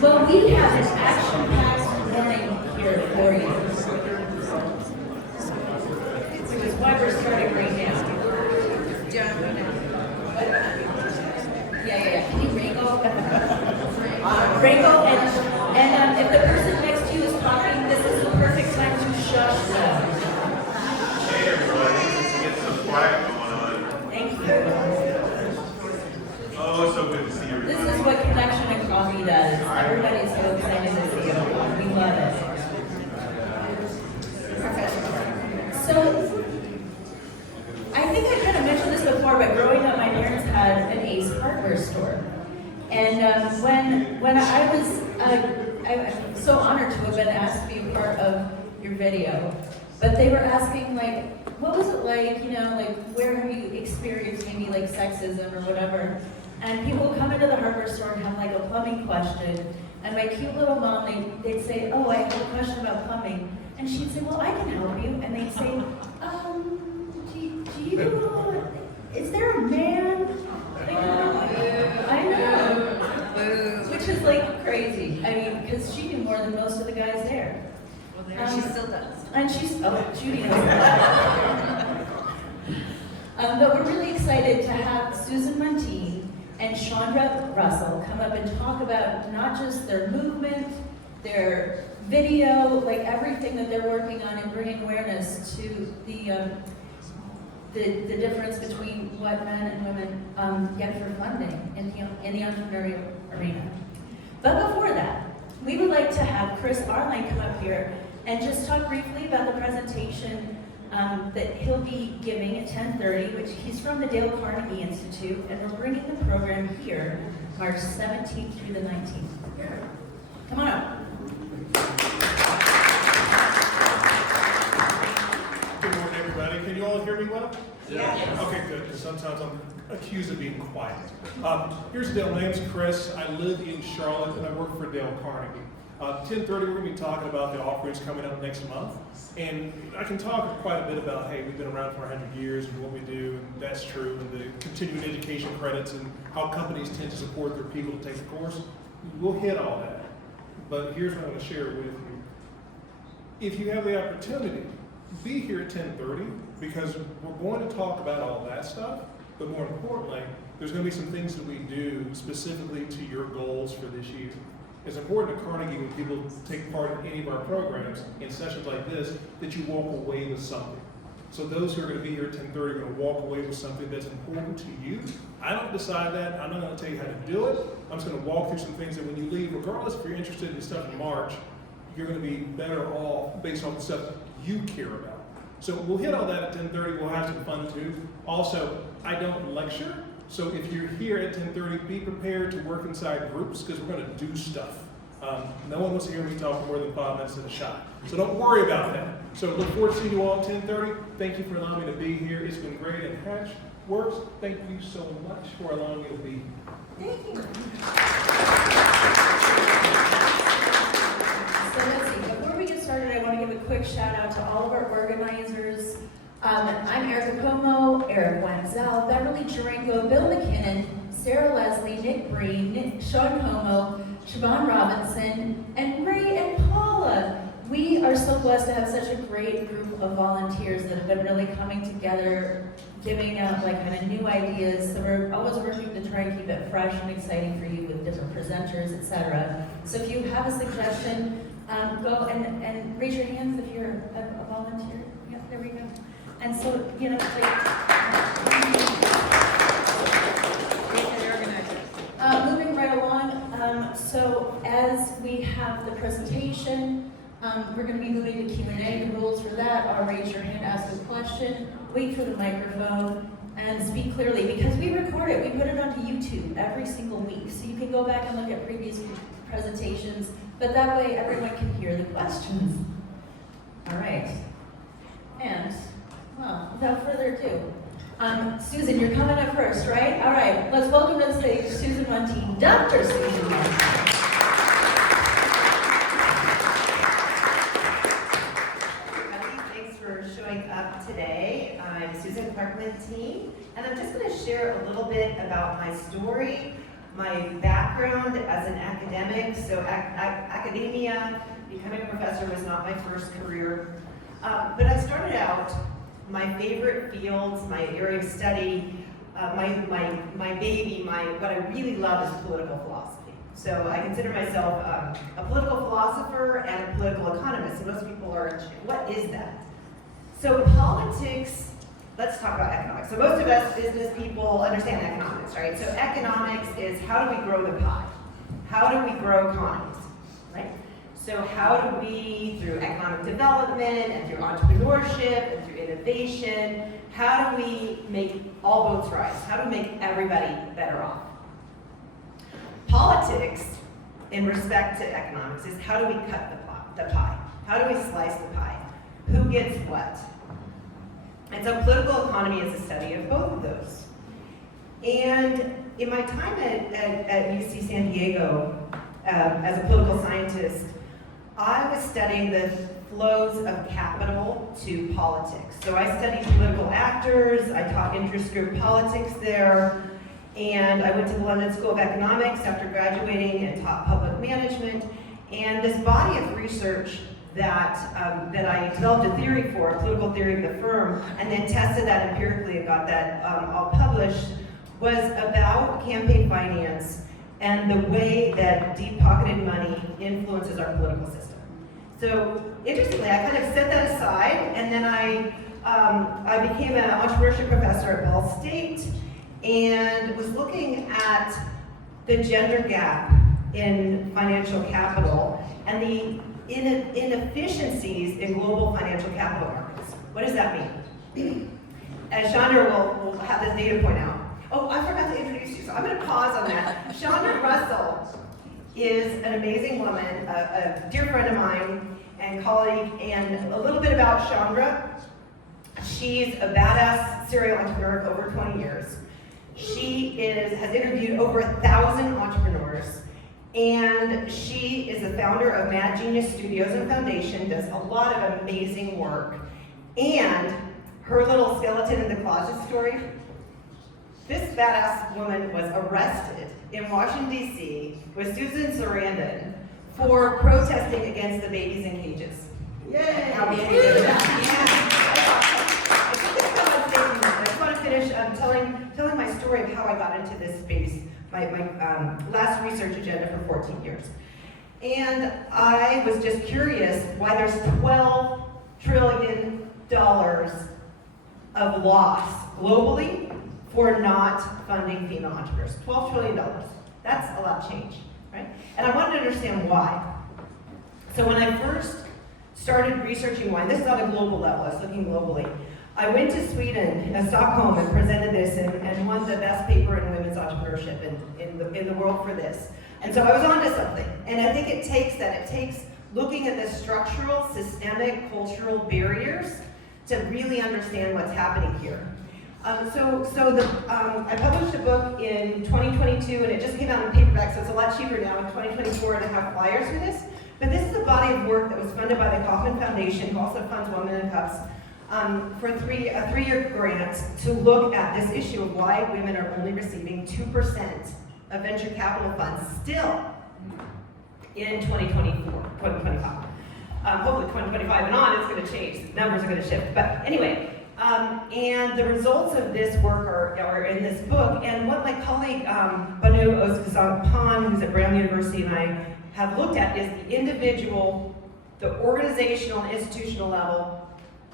Well, we have an action-packed morning here for you, which is why we're starting right now. Yeah. Can you wrangle? Wrangle, and if the person next to you is talking, this is the perfect time to shush them. Hey everybody, get some quiet going on. Thank you. Oh, so good to see everybody. This is what Connection and Coffee does. Everybody's so excited to see you. We love it. So, I think I kind of mentioned this before, but growing up, my parents had an Ace hardware store. And when I was, I'm so honored to have been asked to be a part of your video. But they were asking, like, what was it like, you know, like, where have you experienced maybe, like, sexism or whatever? And people would come into the hardware store and have, like, a plumbing question. And my cute little mom, they'd say, oh, I have a question about plumbing. And she'd say, well, I can help you. And they'd say, is there a man? I know. Which is, like, crazy. I mean, because she knew more than most of the guys there. She still does. And Judy knows that. But we're really excited to have Susan Muntean and Shawndra Russell come up and talk about not just their movement, their video, like everything that they're working on and bringing awareness to the difference between what men and women get for funding in the entrepreneurial arena. But before that, we would like to have Chris Arline come up here and just talk briefly about the presentation that he'll be giving at 10:30, which he's from the Dale Carnegie Institute, and we're bringing the program here March 17th through the 19th. Come on up. Good morning, everybody. Can you all hear me well? Yes. Okay, good, because sometimes I'm accused of being quiet. Here's the deal. My name's Chris. I live in Charlotte, and I work for Dale Carnegie. 10:30, we're going to be talking about the offerings coming up next month. And I can talk quite a bit about, hey, we've been around for 100 years and what we do, and that's true, and the continuing education credits and how companies tend to support their people to take the course. We'll hit all that. But here's what I'm going to share with you. If you have the opportunity, be here at 10:30, because we're going to talk about all that stuff, but more importantly, there's going to be some things that we do specifically to your goals for this year. It's important at Carnegie when people take part in any of our programs, in sessions like this, that you walk away with something. So those who are going to be here at 10:30 are going to walk away with something that's important to you. I don't decide that. I'm not going to tell you how to do it. I'm just going to walk through some things that when you leave, regardless if you're interested in the stuff in March, you're going to be better off based on the stuff you care about. So we'll hit all that at 10:30. We'll have some fun too. Also, I don't lecture. So if you're here at 10:30, be prepared to work inside groups, because we're going to do stuff. No one wants to hear me talk more than 5 minutes at a shot. So don't worry about that. So look forward to seeing you all at 10:30. Thank you for allowing me to be here. It's been great. And Hatch Works, thank you so much for allowing me to be here. Thank you. So let's see, before we get started, I want to give a quick shout out to all of our organizers. I'm Erica Como, Eric Wenzel, Beverly Durango, Bill McKinnon, Sarah Leslie, Nick Breen, Sean Como, Siobhan Robinson, and Ray and Paula. We are so blessed to have such a great group of volunteers that have been really coming together, giving out like kind of new ideas. So we're always working to try and keep it fresh and exciting for you with different presenters, etc. So if you have a suggestion, go and raise your hands if you're a volunteer. Yeah, there we go. And so, you know, moving right along, so as we have the presentation, we're going to be moving to Q&A. The rules for that are raise your hand, ask a question, wait for the microphone, and speak clearly, because we record it. We put it onto YouTube every single week, so you can go back and look at previous presentations, but that way everyone can hear the questions. All right. And, well, without further ado, Susan, you're coming up first, right? All right, let's welcome to the stage Susan Muntean, Dr. Susan Muntean. Thanks for showing up today. I'm Susan Muntean, and I'm just going to share share a little bit about my story, my background as an academic. So academia, becoming a professor was not my first career. But I started out, my favorite fields, my area of study, my baby, what I really love is political philosophy. So I consider myself a political philosopher and a political economist. And most people are, what is that? So politics, let's talk about economics. So most of us business people understand economics, right? So economics is how do we grow the pie? How do we grow economies, right? So how do we, through economic development and through entrepreneurship and through innovation, how do we make all boats rise? How do we make everybody better off? Politics, in respect to economics, is how do we cut the pie? How do we slice the pie? Who gets what? And so political economy is a study of both of those. And in my time at UC San Diego as a political scientist, I was studying the flows of capital to politics. So I studied political actors, I taught interest group politics there, and I went to the London School of Economics after graduating and taught public management. And this body of research that I developed a theory for, a political theory of the firm, and then tested that empirically and got that all published, was about campaign finance and the way that deep-pocketed money influences our political system. So interestingly, I kind of set that aside, and then I became an entrepreneurship professor at Ball State, and was looking at the gender gap in financial capital and the inefficiencies in global financial capital markets. What does that mean? As Shawndra will have this data point out. Oh, I forgot to introduce you, so I'm going to pause on that. Shawndra Russell is an amazing woman, a dear friend of mine and colleague, and a little bit about Shawndra. She's a badass serial entrepreneur of over 20 years. She has interviewed over 1,000 entrepreneurs, and she is the founder of Mad Genius Studios and Foundation, does a lot of amazing work. And her little skeleton in the closet story, this badass woman was arrested in Washington, D.C. with Susan Sarandon for protesting against the babies in cages. Yay! How many did that? I just want to finish telling my story of how I got into this space, my last research agenda for 14 years. And I was just curious why there's $12 trillion of loss globally for not funding female entrepreneurs. $12 trillion. That's a lot of change, right? And I wanted to understand why. So when I first started researching why, this is on a global level, I was looking globally, I went to Sweden, Stockholm, and presented this and won the best paper in women's entrepreneurship in the world for this. And so I was onto something. And I think it takes looking at the structural, systemic, cultural barriers to really understand what's happening here. I published a book in 2022, and it just came out in paperback, so it's a lot cheaper now in 2024, and I have flyers for this. But this is a body of work that was funded by the Kauffman Foundation, who also funds Women in Cups, for a three-year grant to look at this issue of why women are only receiving 2% of venture capital funds still in 2024, 2025. Hopefully 2025 and on, it's going to change. The numbers are going to shift. But anyway, and the results of this work are in this book. And what my colleague, Banu Ozkazan-Pan, who's at Brown University, and I have looked at is the individual, the organizational and institutional level,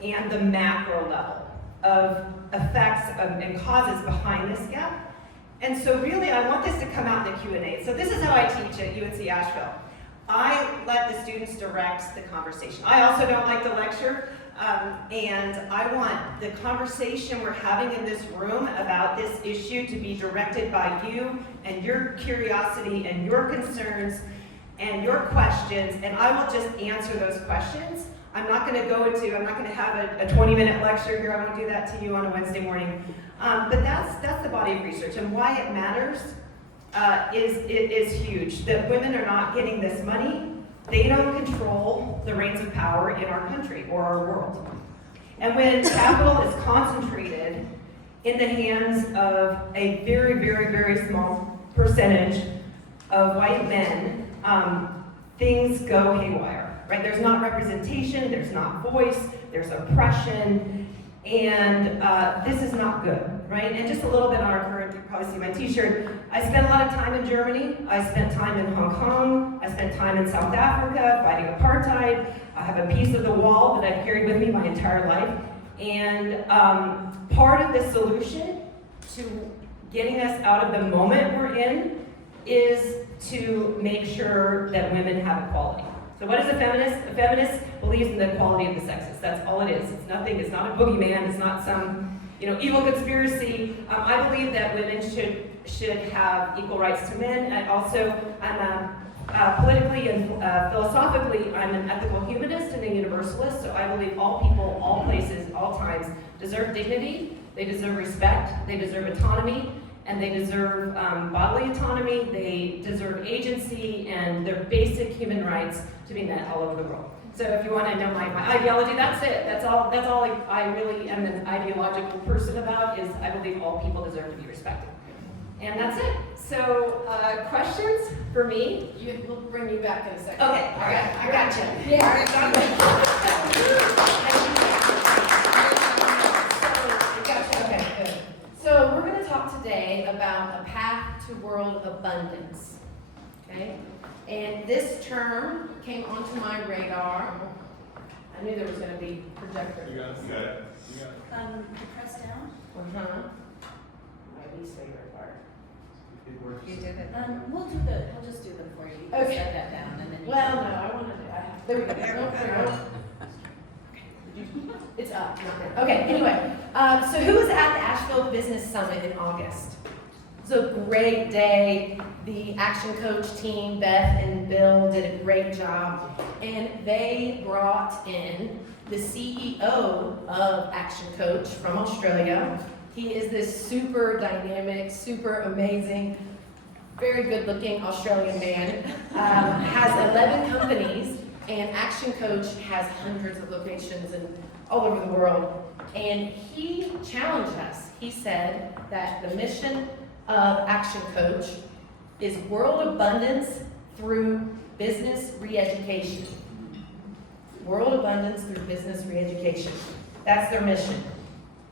and the macro level of effects and causes behind this gap. And so really, I want this to come out in the Q&A. So this is how I teach at UNC Asheville. I let the students direct the conversation. I also don't like to lecture, and I want the conversation we're having in this room about this issue to be directed by you and your curiosity and your concerns and your questions, and I will just answer those questions. I'm not going to have a 20-minute lecture here. I won't do that to you on a Wednesday morning. But that's the body of research, and why it matters is huge. That women are not getting this money. They don't control the reins of power in our country or our world. And when capital is concentrated in the hands of a very, very, very small percentage of white men, things go haywire, right? There's not representation, there's not voice, there's oppression, and this is not good, right? And just a little bit on our current, you can probably see my t-shirt. I spent a lot of time in Germany, I spent time in Hong Kong, I spent time in South Africa fighting apartheid. I have a piece of the wall that I've carried with me my entire life. And part of the solution to getting us out of the moment we're in is to make sure that women have equality. So what is a feminist? A feminist believes in the equality of the sexes. That's all it is. It's nothing, it's not a boogeyman, it's not some evil conspiracy. I believe that women should have equal rights to men. I'm politically and philosophically, I'm an ethical humanist and a universalist, so I believe all people, all places, all times deserve dignity, they deserve respect, they deserve autonomy, and they deserve bodily autonomy, they deserve agency, and their basic human rights to be met all over the world. So if you want to know my ideology, that's it. That's all I really am an ideological person about, is I believe all people deserve to be respected. And that's it. So, questions for me? We'll bring you back in a second. Okay, all right, I got you. Yeah. All right, got Gotcha, okay, good. So we're going to talk today about a path to world abundance, okay? And this term came onto my radar. I knew there was going to be projector. You got it. You got it. You got it. Press down. Uh-huh. My least favorite part. It works. You did it. We'll just do them for you. You can Okay. set that down and then you Well, no, I want to do it. There we go. There we go. It's up, not down. Okay, anyway, so who was at the Asheville Business Summit in August? It was a great day. The Action Coach team, Beth and Bill, did a great job. And they brought in the CEO of Action Coach from Australia. He is this super dynamic, super amazing, very good looking Australian man. Has 11 companies, and Action Coach has hundreds of locations all over the world. And he challenged us. He said that the mission of Action Coach is world abundance through business re-education. World abundance through business re-education. That's their mission.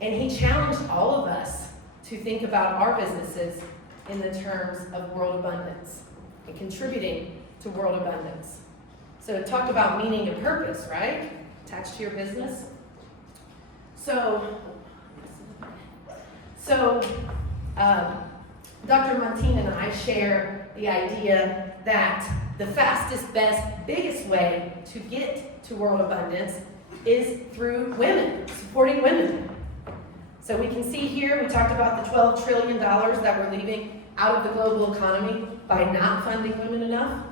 And he challenged all of us to think about our businesses in the terms of world abundance and contributing to world abundance. So talk about meaning and purpose, right? Attached to your business. So Dr. Muntean and I share the idea that the fastest, best, biggest way to get to world abundance is through women, supporting women. So we can see here, we talked about the $12 trillion that we're leaving out of the global economy by not funding women enough,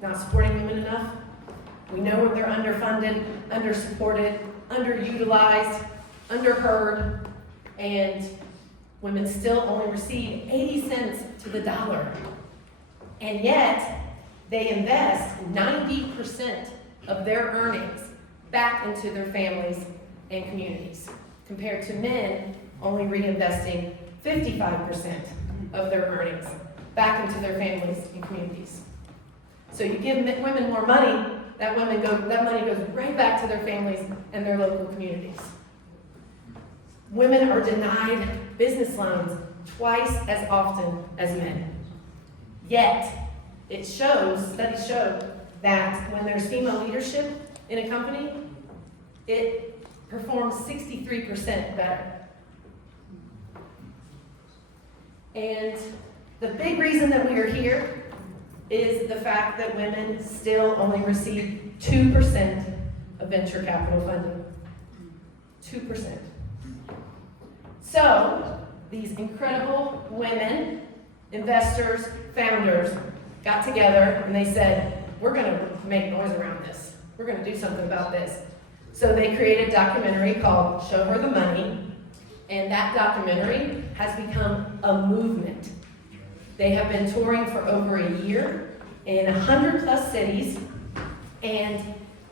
not supporting women enough. We know they're underfunded, undersupported, underutilized, underheard, and women still only receive 80 cents to the dollar. And yet, they invest 90% of their earnings back into their families and communities, compared to men only reinvesting 55% of their earnings back into their families and communities. So you give women more money, that money goes right back to their families and their local communities. Women are denied business loans twice as often as men. Yet, studies show that when there's female leadership in a company, it performs 63% better. And the big reason that we are here is the fact that women still only receive 2% of venture capital funding. 2%. So, these incredible women, investors, founders, got together and they said, we're going to make noise around this. We're going to do something about this. So they created a documentary called Show Her the Money, and that documentary has become a movement. They have been touring for over a year in 100+ cities, and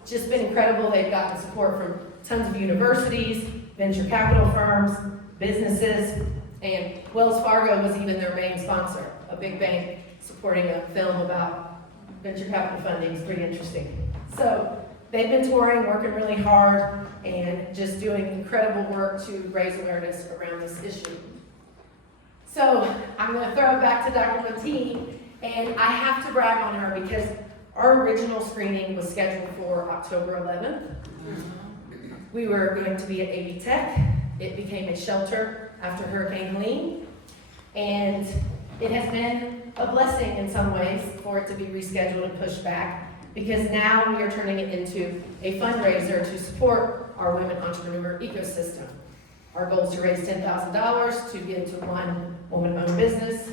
just been incredible. They've gotten support from tons of universities, venture capital firms, businesses, and Wells Fargo was even their main sponsor, a big bank supporting a film about venture capital funding. It's pretty interesting. So they've been touring, working really hard, and just doing incredible work to raise awareness around this issue. So I'm going to throw it back to Dr. Muntean, and I have to brag on her because our original screening was scheduled for October 11th. We were going to be at AV Tech. It became a shelter after Hurricane Helene, and it has been a blessing in some ways for it to be rescheduled and pushed back, because now we are turning it into a fundraiser to support our women entrepreneur ecosystem. Our goal is to raise $10,000 to give to one woman-owned business,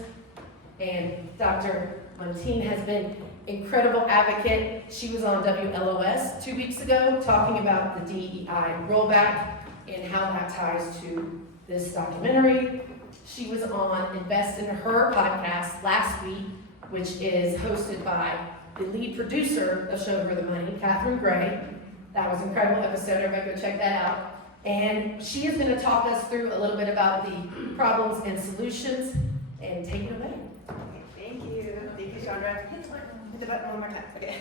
and Dr. Muntean has been incredible advocate. She was on WLOS 2 weeks ago talking about the DEI rollback and how that ties to this documentary. She was on Invest in Her podcast last week, which is hosted by the lead producer of Show Her the Money, Catherine Gray. That was an incredible episode. Everybody go check that out. And she is going to talk us through a little bit about the problems and solutions, and take it away. Okay, thank you. Thank you, Shawndra. Hit the button one more time. Okay.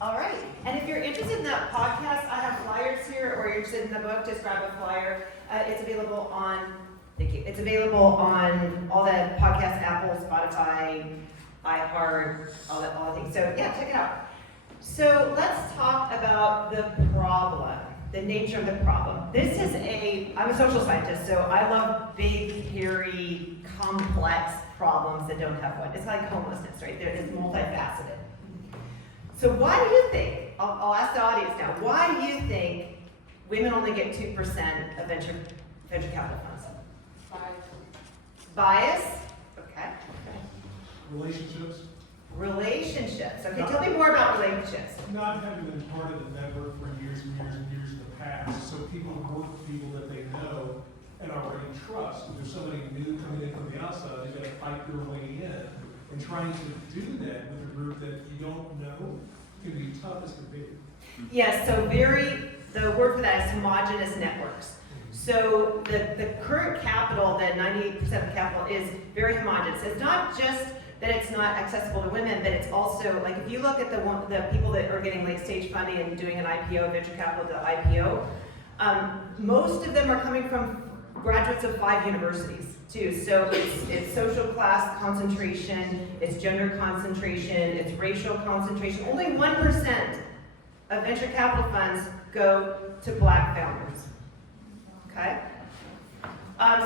All right. And if you're interested in that podcast, I have flyers here, or you're interested in the book, just grab a flyer. It's available on, thank you. It's available on all the podcasts, Apple, Spotify, iHeart, all the things. So yeah, check it out. So let's talk about the problem, the nature of the problem. I'm a social scientist, so I love big, hairy, complex problems that don't have one. It's like homelessness, right? It's multifaceted. So why do you think, I'll ask the audience now, why do you think women only get 2% of venture capital funds? Bias? Okay. Relationships, Relationships. Okay, tell me more about relationships. not having been part of the network for years and years and years in the past, so people work with people that they know and already trust. If there's somebody new coming in from the outside, they've got to fight their way in. And trying to do that with a group that you don't know can be tough as can be. Yes, so the word for that is homogeneous networks. So the current capital, the 98% of capital, is very homogeneous. It's not just that it's not accessible to women, but it's also, like, if you look at the people that are getting late stage funding and doing an IPO, venture capital to IPO, most of them are coming from graduates of 5 universities too. So it's social class concentration, it's gender concentration, it's racial concentration. Only 1% of venture capital funds go to Black founders. Okay?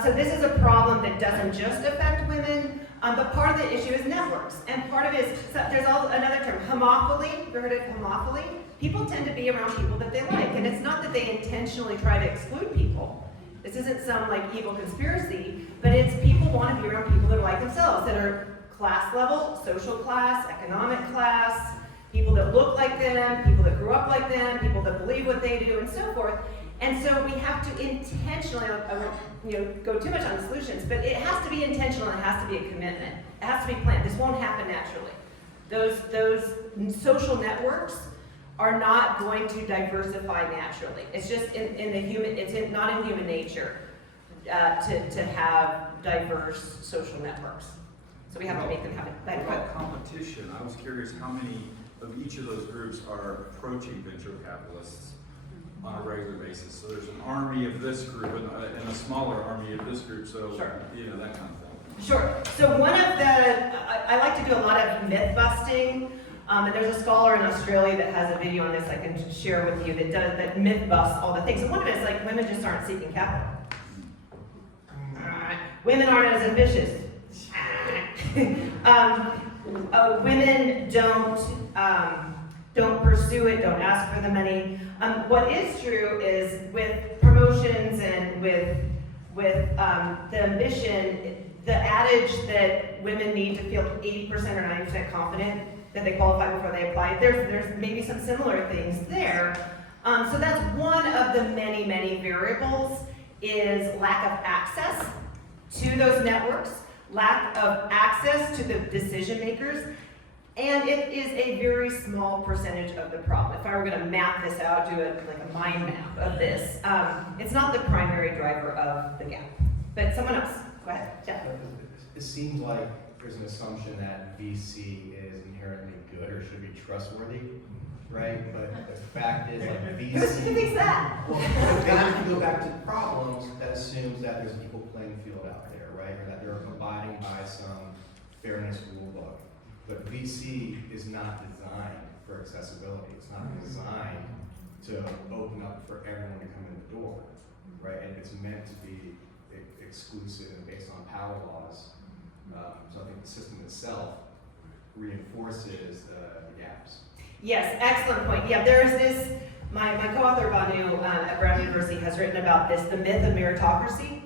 So this is a problem that doesn't just affect women, but part of the issue is networks. And part of it is, so there's another term, homophily. You heard of homophily? People tend to be around people that they like. And it's not that they intentionally try to exclude people. This isn't some like evil conspiracy, but it's people want to be around people that are like themselves, that are class level, social class, economic class, people that look like them, people that grew up like them, people that believe what they do, and so forth. And so we have to intentionally, go too much on the solutions, but it has to be intentional and it has to be a commitment. It has to be planned. This won't happen naturally. Those social networks are not going to diversify naturally. It's just not in human nature to have diverse social networks. So we have to make them happen. What about competition? I was curious how many of each of those groups are approaching venture capitalists on a regular basis. So there's an army of this group and a smaller army of this group, so Sure. That kind of thing. Sure. So I like to do a lot of myth busting. And there's a scholar in Australia that has a video on this I can share with you that myth busts all the things. And one of it is like women just aren't seeking capital. Women aren't as ambitious. Women don't pursue it, don't ask for the money. What is true is with promotions and with the ambition, the adage that women need to feel 80% or 90% confident that they qualify before they apply, there's maybe some similar things there. So that's one of the many, many variables, is lack of access to those networks, lack of access to the decision makers. And it is a very small percentage of the problem. If I were gonna map this out, do like a mind map of this, it's not the primary driver of the gap. But someone else, go ahead, Jeff. It seems like there's an assumption that VC is inherently good or should be trustworthy, right? But the fact is, like, Who VC. thinks that? Well, then if you go back to problems, that assumes that there's an equal playing field out there, right? Or that they're abiding by some fairness rule book. But VC is not designed for accessibility. It's not designed to open up for everyone to come in the door, right? And it's meant to be exclusive and based on power laws. So I think the system itself reinforces the gaps. Yes, excellent point. Yeah, there's this, my co-author Banu at Brown University has written about this, the myth of meritocracy,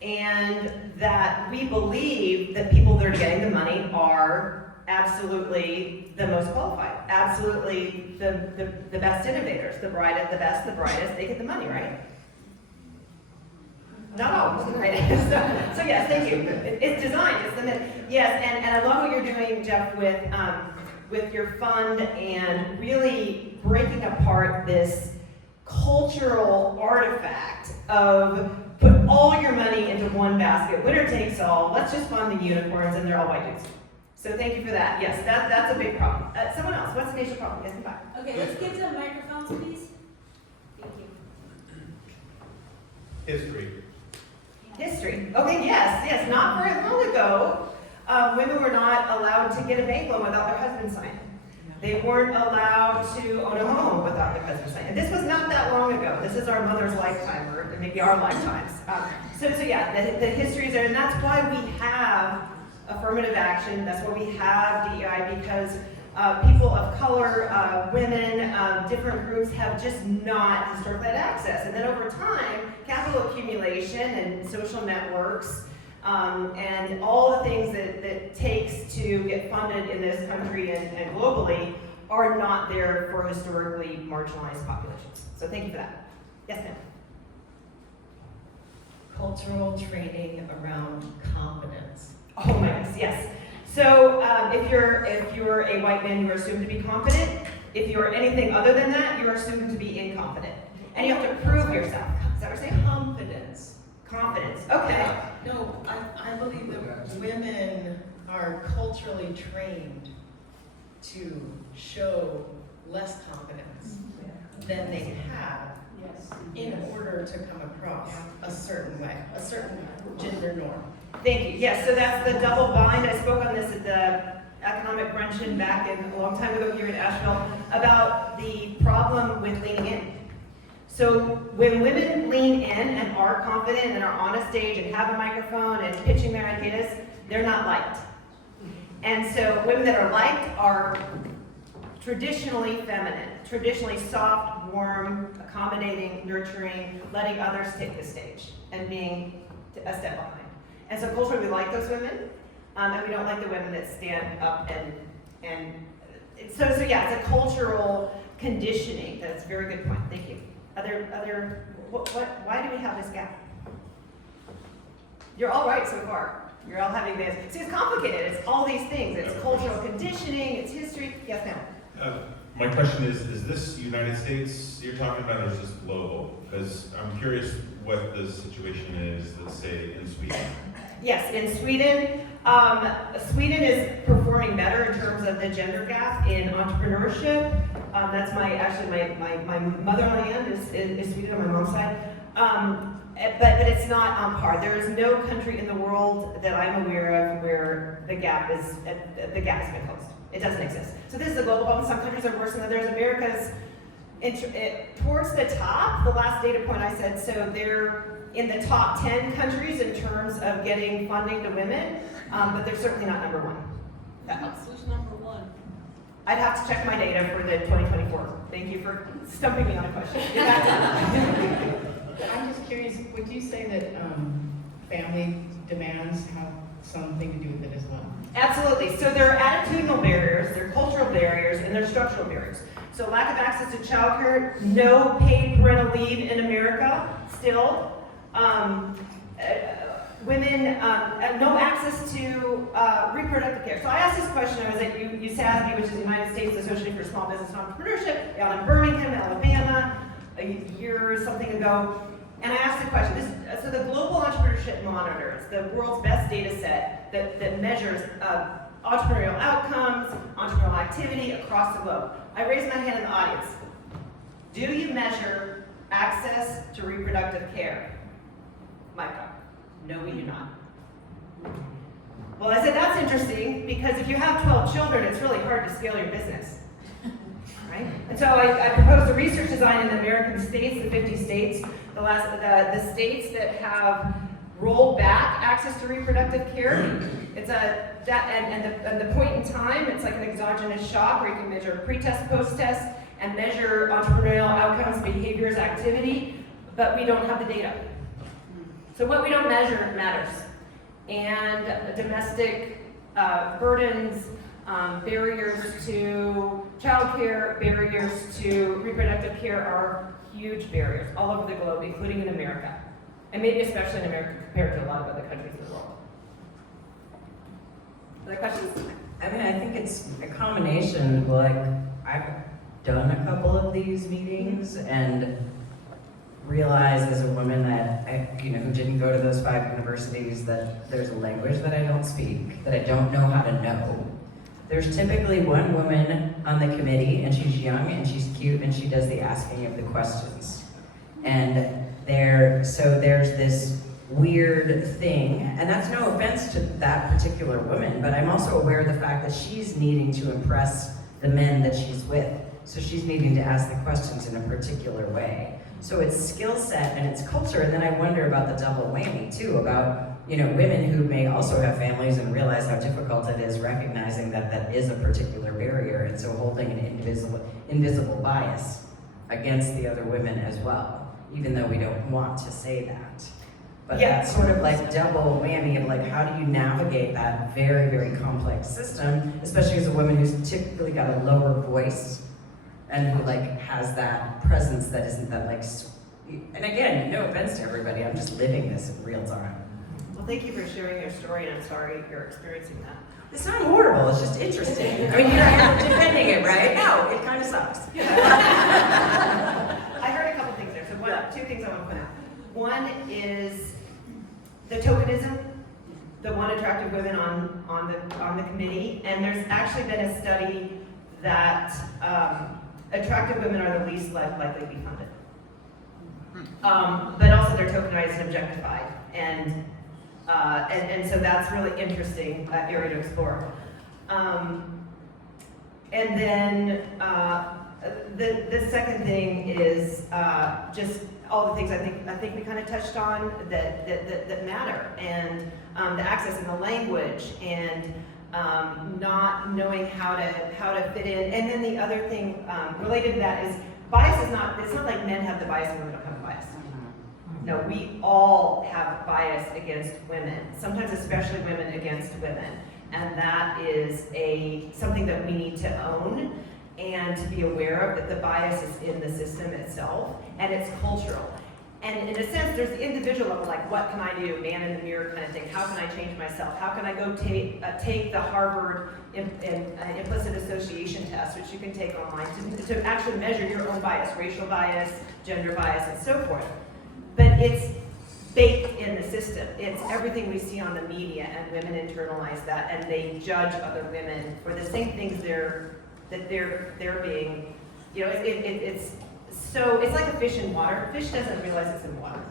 and that we believe that people that are getting the money are absolutely the most qualified, absolutely the best innovators, the best, the brightest, they get the money, right? Not all, the brightest. So yes, thank you. It's designed, it's the myth. Yes, and I love what you're doing, Jeff, with your fund and really breaking apart this cultural artifact of put all your money into one basket, winner takes all, let's just fund the unicorns and they're all white dudes. So thank you for that. Yes, that's a big problem. Someone else, what's the major problem? Yes, goodbye. Okay, let's get to the microphones, please. Thank you. History. History. Okay, yes. Not very long ago, women were not allowed to get a bank loan without their husband signing. They weren't allowed to own a home without their husband signing. And this was not that long ago. This is our mother's lifetime, or maybe our lifetimes. So yeah, the history is there, and that's why we have affirmative action. That's why we have DEI, because people of color, women, different groups have just not historically had access. And then over time, capital accumulation and social networks, and all the things that it takes to get funded in this country and globally are not there for historically marginalized populations. So thank you for that. Yes, ma'am. Cultural training around competence. Oh my goodness, yes. So if you're a white man, you are assumed to be competent. If you're anything other than that, you're assumed to be incompetent. And you have to prove yourself. Is that what you're saying? Confidence. Confidence, okay. No, I believe that women are culturally trained to show less confidence than they have in order to come across a certain way, a certain gender norm. Thank you. Yes, so that's the double bind. I spoke on this at the economic bruncheon back in a long time ago here in Asheville about the problem with leaning in. So when women lean in and are confident and are on a stage and have a microphone and pitching their ideas, they're not liked. And so women that are liked are traditionally feminine, traditionally soft, warm, accommodating, nurturing, letting others take the stage and being a step behind. And so culturally we like those women, and we don't like the women that stand up and so yeah, it's a cultural conditioning. That's a very good point. Thank you. Why do we have this gap? You're all right so far. You're all having this. See, it's complicated. It's all these things. It's cultural conditioning. It's history. Yes, ma'am. My question is this United States you're talking about, or is this global? Because I'm curious what the situation is, let's say, in Sweden. Yes, in Sweden, Sweden is performing better in terms of the gender gap in entrepreneurship. That's my motherland is Sweden on my mom's side. But it's not on par. There is no country in the world that I'm aware of where the gap has been closed. It doesn't exist. So this is a global problem. Some countries are worse than others. America's towards the top. The last data point I said, so they're in the top 10 countries in terms of getting funding to women, but they're certainly not number one. That helps. Who's number one? I'd have to check my data for the 2024. Thank you for stumping me on a question. I'm just curious, would you say that family demands have something to do with it as well? Absolutely. So there are attitudinal barriers, there are cultural barriers, and there are structural barriers. So lack of access to childcare, no paid parental leave in America still. women, no access to reproductive care. So I asked this question, I was at USASB, which is the United States Association for Small Business and Entrepreneurship, out in Birmingham, Alabama, a year or something ago. And I asked the question, so the Global Entrepreneurship Monitor is the world's best data set that measures entrepreneurial outcomes, entrepreneurial activity across the globe. I raised my hand in the audience. Do you measure access to reproductive care? Micah, no, we do not. Well, I said, that's interesting, because if you have 12 children, it's really hard to scale your business. Right? And so I proposed a research design in the American states, the 50 states, the states that have rolled back access to reproductive care. It's the point in time, it's like an exogenous shock where you can measure pre-test, post-test, and measure entrepreneurial outcomes, behaviors, activity, but we don't have the data. So what we don't measure matters. And domestic burdens, barriers to childcare, barriers to reproductive care are huge barriers all over the globe, including in America. And maybe especially in America compared to a lot of other countries in the world. Other questions? I mean, I think it's a combination, like, I've done a couple of these meetings and realized as a woman that, who didn't go to those 5 universities, that there's a language that I don't speak, that I don't know how to know. There's typically one woman on the committee, and she's young, and she's cute, and she does the asking of the questions. And there's this weird thing, and that's no offense to that particular woman, but I'm also aware of the fact that she's needing to impress the men that she's with. So she's needing to ask the questions in a particular way. So it's skill set and it's culture, and then I wonder about the double whammy too, about women who may also have families and realize how difficult it is recognizing that that is a particular barrier, and so holding an invisible bias against the other women as well, even though we don't want to say that. But Yeah. that's sort of like double whammy of like, how do you navigate that very, very complex system, especially as a woman who's typically got a lower voice and who has that presence that isn't that and again, no offense to everybody, I'm just living this in real time. Well, thank you for sharing your story, and I'm sorry you're experiencing that. It's not horrible, it's just interesting. I mean, you're defending it, right? No, it kind of sucks. I heard a couple things there, so 2 things I want to point out. One is the tokenism, the one attractive women on the committee, and there's actually been a study that attractive women are the least likely to be funded. But also they're tokenized and objectified, and so that's really interesting area to explore. And then the second thing is just all the things I think we kind of touched on that matter, and the access and the language, and not knowing how to fit in. And then the other thing related to that is bias is not, it's not like men have the bias and women don't have the bias. No, we all have bias against women, sometimes especially women against women. And that is something that we need to own and to be aware of, that the bias is in the system itself, and it's cultural. And in a sense, there's the individual level, like, what can I do, man in the mirror kind of thing. How can I change myself? How can I go take the Harvard implicit association test, which you can take online, to actually measure your own bias, racial bias, gender bias, and so forth. But it's baked in the system. It's everything we see on the media, and women internalize that, and they judge other women for the same things they're being, it's like a fish in water. Fish doesn't realize it's in water.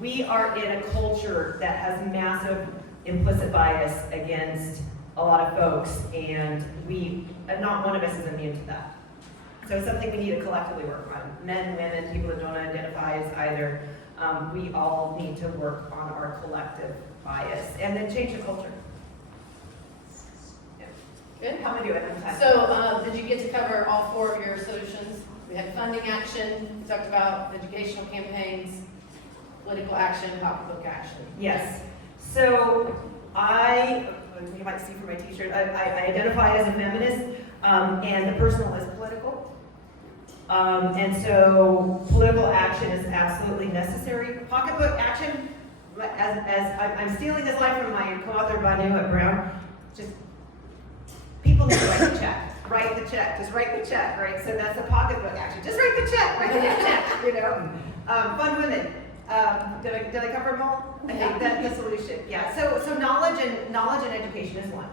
We are in a culture that has massive implicit bias against a lot of folks, and not one of us is immune to that. So it's something we need to collectively work on. Men, women, people that don't identify as either. We all need to work on our collective bias and then change the culture. Yeah. Good. How am I doing? So, did you get to cover all 4 of your solutions? We had funding action, we talked about educational campaigns, political action, pocketbook action. Yes. So you might see from my t-shirt, I identify as a feminist, and the personal is political. And so political action is absolutely necessary. Pocketbook action, I'm stealing this line from my co-author Banu at Brown, just, people need to write the check. Write the check, just write the check, right? So that's a pocketbook action. Just write the check, write the check, you know? Fund women. Did I cover them all? I think that's the solution. Yeah. So knowledge and education is one.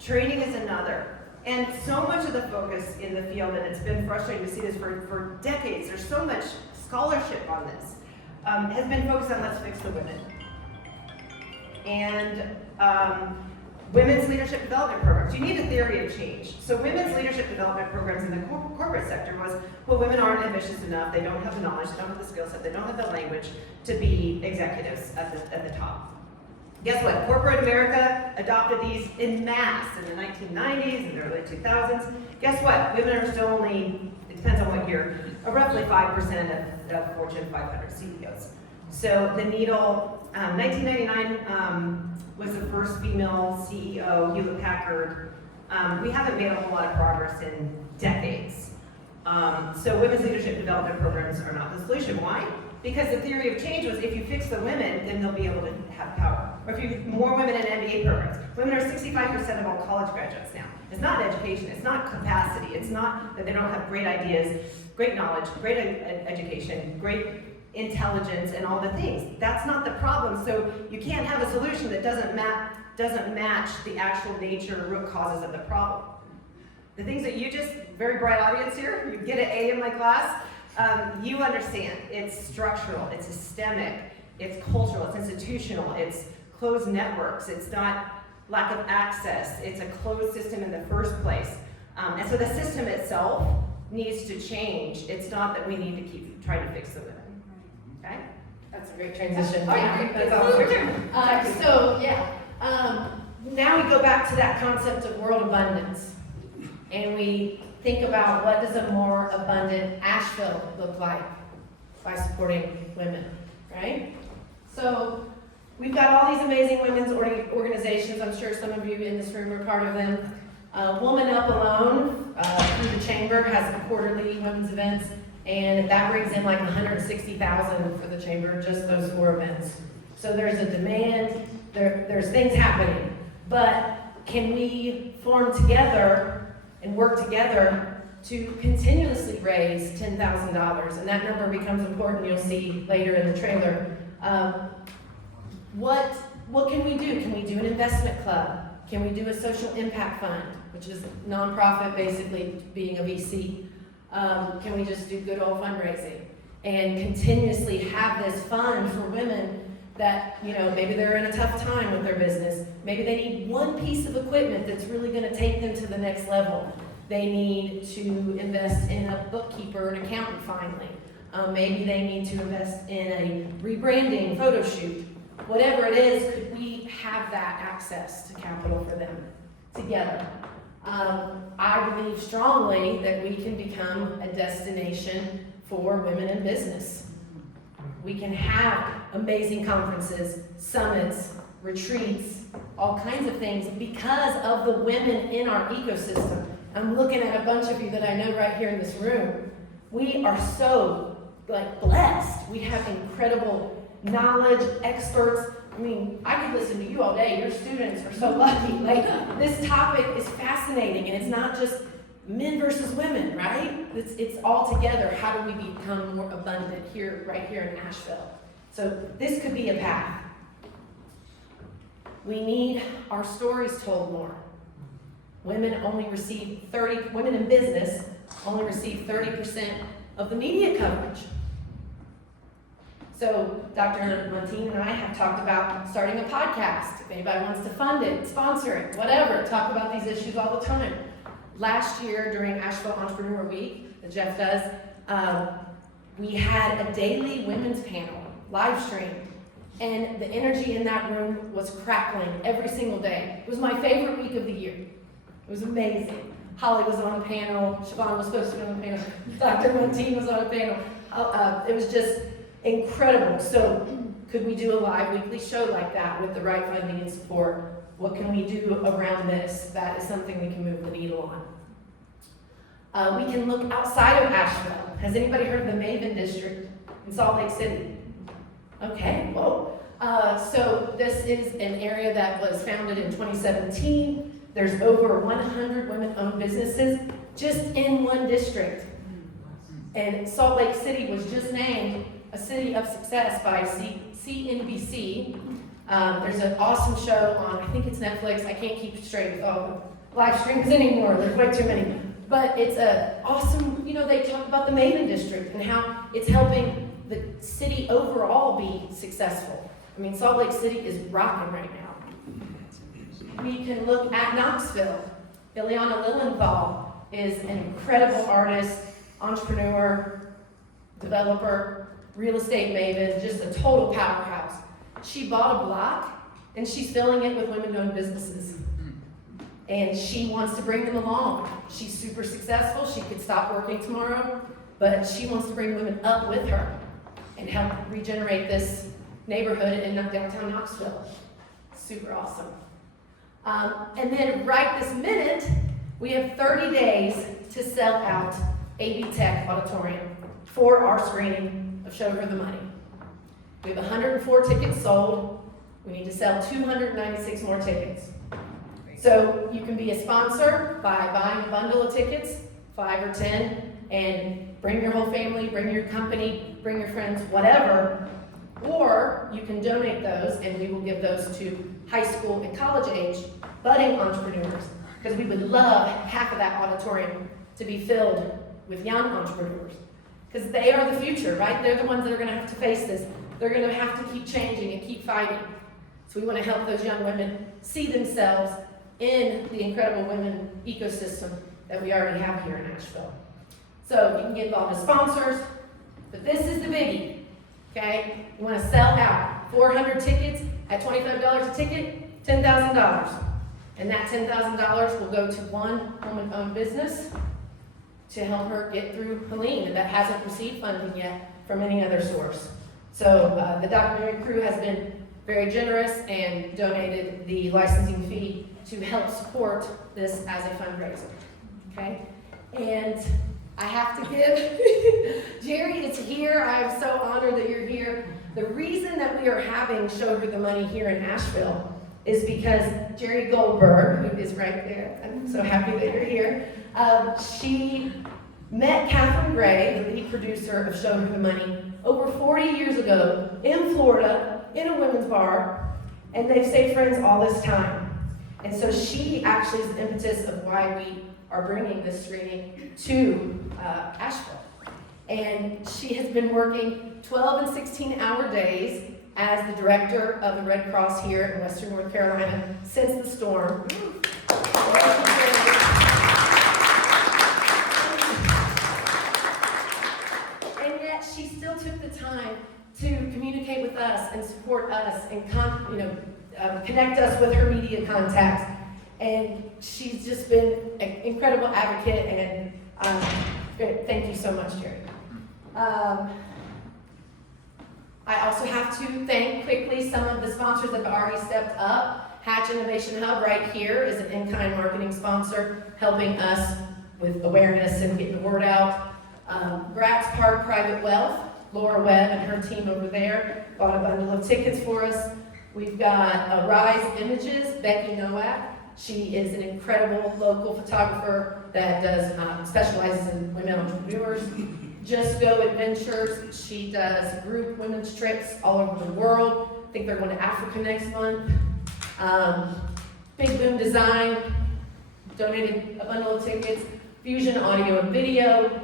Training is another. And so much of the focus in the field, and it's been frustrating to see this for decades, there's so much scholarship on this, has been focused on let's fix the women. And women's leadership development programs. You need a theory of change. So women's leadership development programs in the corporate sector was, well, women aren't ambitious enough, they don't have the knowledge, they don't have the skill set, they don't have the language to be executives at the top. Guess what? Corporate America adopted these en masse in the 1990s and the early 2000s. Guess what? Women are still only, it depends on what year, roughly 5% of Fortune 500 CEOs. So the needle, 1999 was the first female CEO, Hewlett Packard. We haven't made a whole lot of progress in decades. So women's leadership development programs are not the solution. Why? Because the theory of change was if you fix the women, then they'll be able to have power. Or if you more women in MBA programs. Women are 65% of all college graduates now. It's not education, it's not capacity, it's not that they don't have great ideas, great knowledge, great education, great intelligence, and all the things. That's not the problem. So you can't have a solution that doesn't match the actual nature or root causes of the problem. The things that you just, very bright audience here, you get an A in my class, you understand. It's structural, it's systemic, it's cultural, it's institutional, it's closed networks, it's not lack of access, it's a closed system in the first place. And so the system itself needs to change. It's not that we need to keep trying to fix the women. Okay? That's a great transition. Yeah. That's awesome. Now we go back to that concept of world abundance. And we think about what does a more abundant Asheville look like by supporting women, right? So we've got all these amazing women's organizations. I'm sure some of you in this room are part of them. Woman Up Alone, through the chamber, has quarterly women's events, and that brings in like $160,000 for the chamber, just those 4 events. So there's a demand, there's things happening, but can we form together and work together to continuously raise $10,000, and that number becomes important. You'll see later in the trailer. What can we do? Can we do an investment club? Can we do a social impact fund, which is nonprofit, basically being a VC? Can we just do good old fundraising and continuously have this fund for women that, you know, maybe they're in a tough time with their business. Maybe they need one piece of equipment that's really going to take them to the next level. They need to invest in a bookkeeper, an accountant finally. Maybe they need to invest in a rebranding photo shoot. Whatever it is, could we have that access to capital for them together? I believe strongly that we can become a destination for women in business. We can have amazing conferences, summits, retreats, all kinds of things because of the women in our ecosystem. I'm looking at a bunch of you that I know right here in this room. We are so blessed. We have incredible knowledge, experts. I mean, I could listen to you all day. Your students are so lucky. This topic is fascinating, and it's not just men versus women, right? It's all together. How do we become more abundant right here in Asheville? So this could be a path. We need our stories told more. Women in business only receive 30% of the media coverage. So Dr. Muntean and I have talked about starting a podcast. If anybody wants to fund it, sponsor it, whatever, talk about these issues all the time. Last year during Asheville Entrepreneur Week that Jeff does, we had a daily women's panel, live streamed, and the energy in that room was crackling every single day. It was my favorite week of the year. It was amazing. Holly was on a panel, Siobhan was supposed to be on a panel, Dr. Muntean was on a panel. It was just incredible. So could we do a live weekly show like that with the right funding and support? What can we do around this? That is something we can move the needle on. We can look outside of Asheville. Has anybody heard of the Maven District in Salt Lake City? Okay, well, So this is an area that was founded in 2017. There's over 100 women-owned businesses just in one district. And Salt Lake City was just named a city of success by CNBC. There's an awesome show on, I think it's Netflix. I can't keep straight with all the live streams anymore. There's way too many. But it's a awesome, they talk about the Maven District and how it's helping the city overall be successful. I mean, Salt Lake City is rocking right now. We can look at Knoxville. Ileana Lilienthal is an incredible artist, entrepreneur, developer, real estate maven, just a total powerhouse. She bought a block and she's filling it with women-owned businesses. And she wants to bring them along. She's super successful. She could stop working tomorrow, but she wants to bring women up with her and help regenerate this neighborhood in downtown Knoxville. Super awesome. And then right this minute, we have 30 days to sell out AB Tech Auditorium for our screening of Show Her the Money. We have 104 tickets sold. We need to sell 296 more tickets. So you can be a sponsor by buying a bundle of tickets, 5 or 10, and bring your whole family, bring your company, bring your friends, whatever. Or you can donate those, and we will give those to high school and college age budding entrepreneurs, because we would love half of that auditorium to be filled with young entrepreneurs, because they are the future, right? They're the ones that are going to have to face this. They're going to have to keep changing and keep fighting. So we want to help those young women see themselves in the incredible women ecosystem that we already have here in Asheville. So you can get involved as sponsors, but this is the biggie, okay? You want to sell out 400 tickets at $25 a ticket, $10,000. And that $10,000 will go to one woman-owned business to help her get through Helene that hasn't received funding yet from any other source. So the documentary crew has been very generous and donated the licensing fee to help support this as a fundraiser, okay? And I have to give, Jerry is here. I am so honored that you're here. The reason that we are having Show Her the Money here in Asheville is because Jerry Goldberg, who is right there, I'm so happy that you're here, she met Catherine Gray, the lead producer of Show Her the Money, over 40 years ago in Florida, in a women's bar, and they've stayed friends all this time. And so she actually is the impetus of why we are bringing this screening to Asheville. And she has been working 12 and 16-hour days as the director of the Red Cross here in Western North Carolina since the storm. And yet she still took the time to communicate with us and support us and connect us with her media contacts. And she's just been an incredible advocate, and thank you so much, Jerry. I also have to thank quickly some of the sponsors that have already stepped up. Hatch Innovation Hub right here is an in-kind marketing sponsor, helping us with awareness and getting the word out. Gratz Park Private Wealth, Laura Webb and her team over there bought a bundle of tickets for us. We've got Rise Images, Becky Nowak. She is an incredible local photographer that does specializes in women entrepreneurs. Just Go Adventures, she does group women's trips all over the world. I think they're going to Africa next month. Big Boom Design donated a bundle of tickets. Fusion Audio and Video.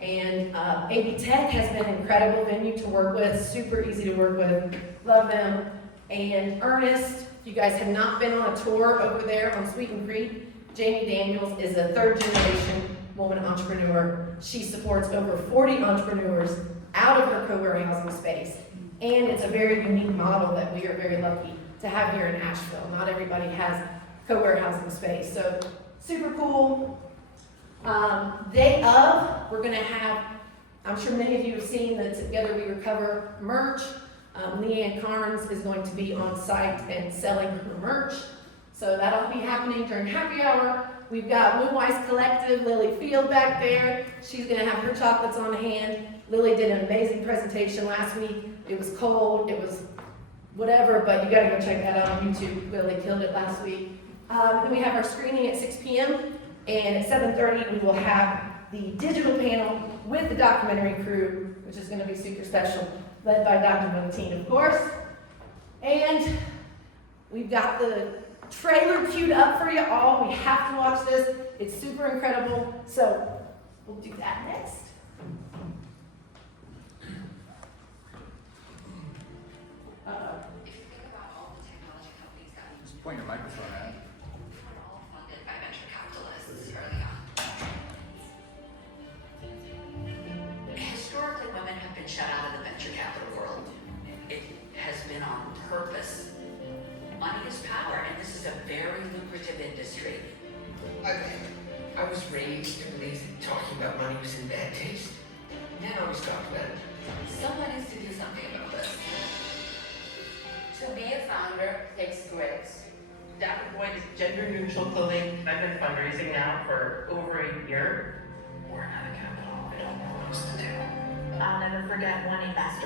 And AB Tech has been an incredible venue to work with, super easy to work with, love them. And Ernest, if you guys have not been on a tour over there on Sweeten Creek, Jamie Daniels is a third-generation woman entrepreneur. She supports over 40 entrepreneurs out of her co-warehousing space. And it's a very unique model that we are very lucky to have here in Asheville. Not everybody has co-warehousing space. So super cool. Day of, we're gonna have, I'm sure many of you have seen the Together We Recover merch. Leanne Carnes is going to be on site and selling her merch. So that'll be happening during happy hour. We've got Moonwise Collective, Lily Field back there. She's gonna have her chocolates on hand. Lily did an amazing presentation last week. It was cold, it was whatever, but you gotta go check that out on YouTube. Billy killed it last week. Then we have our screening at 6 p.m. and at 7:30 we will have the digital panel with the documentary crew, which is gonna be super special, led by Dr. Muntean, of course. And we've got the trailer queued up for you all. We have to watch this. It's super incredible. So we'll do that next. Just point your microphone at. All funded by venture capitalists early on. Historically, women have been shut out of the venture capital world. It has been on purpose. Money is power, and this is a very lucrative industry. I was raised to believe that talking about money was in bad taste. Men always talked about it. Someone needs to do something about this. To be a founder takes grit. Dr. Boyd is gender neutral clothing. I've been fundraising now for over a year. We're not a capital. I don't know what else to do. I'll never forget one investor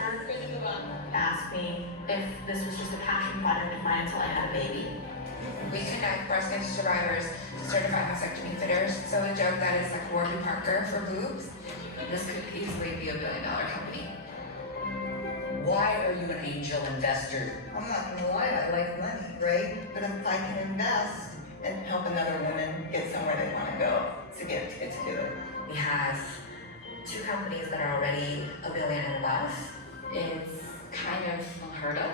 asked me if this was just a passion project of mine until I had a baby. We connect breast cancer survivors to certified mastectomy fitters, so we joke that it's like Warby Parker for boobs. This could easily be $1 billion company. Why are you an angel investor? I'm not gonna lie, I like money, right? But if I can invest and help another woman get somewhere they wanna go, it's a gift, it's good. We have 2 companies that are already $1 billion and less. It's kind of unheard of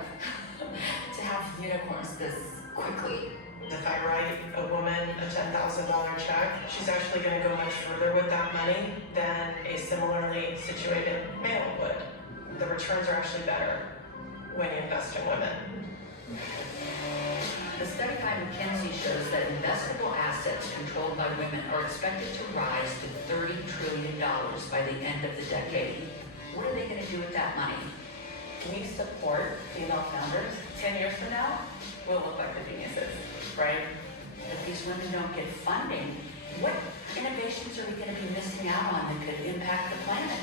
to have unicorns this quickly. If I write a woman a $10,000 check, she's actually going to go much further with that money than a similarly situated male would. The returns are actually better when you invest in women. The study by McKinsey shows that investable assets controlled by women are expected to rise to $30 trillion by the end of the decade. What are they going to do with that money? We support female founders. 10 years from now, we'll look like the geniuses, right? If these women don't get funding, what innovations are we going to be missing out on that could impact the planet?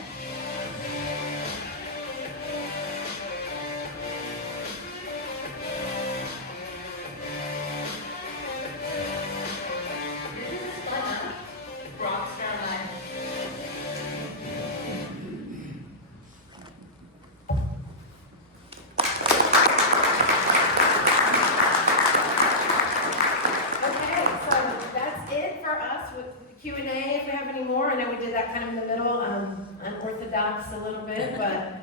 Unorthodox a little bit, but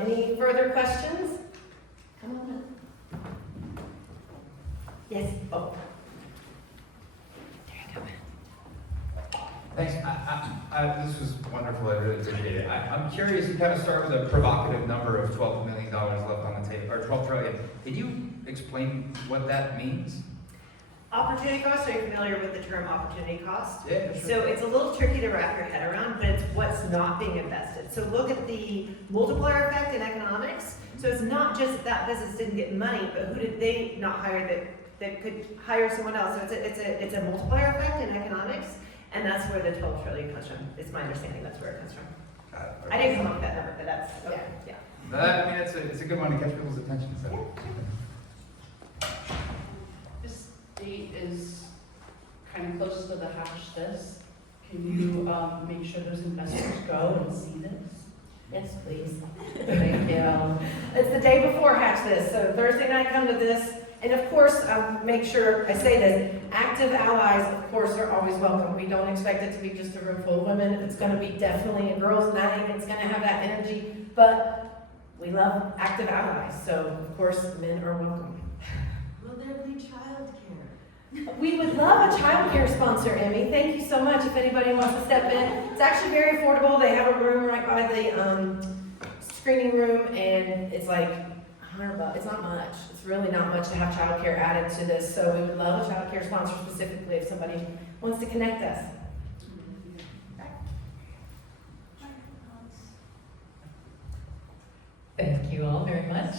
any further questions? Come on up. Yes. Oh. Thanks. This was wonderful. I really appreciate it. I'm curious. You kind of start with a provocative number of $12 million left on the table, or 12 trillion. Can you explain what that means? Opportunity cost, are you familiar with the term opportunity cost? Yeah, sure. So it's a little tricky to wrap your head around, but it's what's not being invested. So look at the multiplier effect in economics. So it's not just that business didn't get money, but who did they not hire that could hire someone else? So it's a multiplier effect in economics, and that's where the 12 trillion comes from. It's my understanding that's where it comes from. I didn't come up with that number, but that's, okay, yeah. I mean, it's a good one to catch people's attention. So. Date is kind of close to the Hatch This. Can you make sure those investors go and see this? Yes, please. Thank you. It's the day before Hatch This, so Thursday night come to this. And of course, I'll make sure I say this, active allies, of course, are always welcome. We don't expect it to be just a room full of women. It's gonna be definitely a girls' night. It's gonna have that energy, but we love active allies, so of course, men are welcome. Will there be childcare? We would love a childcare sponsor, Emmy. Thank you so much if anybody wants to step in. It's actually very affordable. They have a room right by the screening room, and it's like $100. It's not much. It's really not much to have childcare added to this. So we would love a childcare sponsor specifically if somebody wants to connect us. Thank you all very much.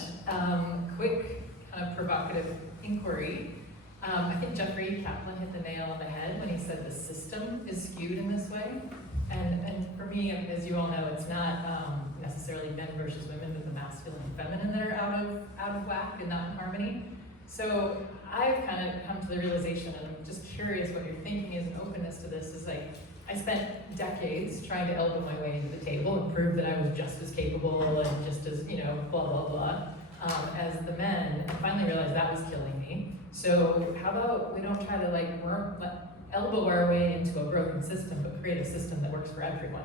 Quick kind of provocative inquiry. I think Jeffrey Kaplan hit the nail on the head when he said the system is skewed in this way. And for me, as you all know, it's not necessarily men versus women, but the masculine and feminine that are out of whack and not in harmony. So I've kind of come to the realization, and I'm just curious what your thinking is and openness to this, is like, I spent decades trying to elbow my way into the table and prove that I was just as capable and just as, blah, blah, blah, as the men, and finally realized that was killing me. So how about we don't try to elbow our way into a broken system, but create a system that works for everyone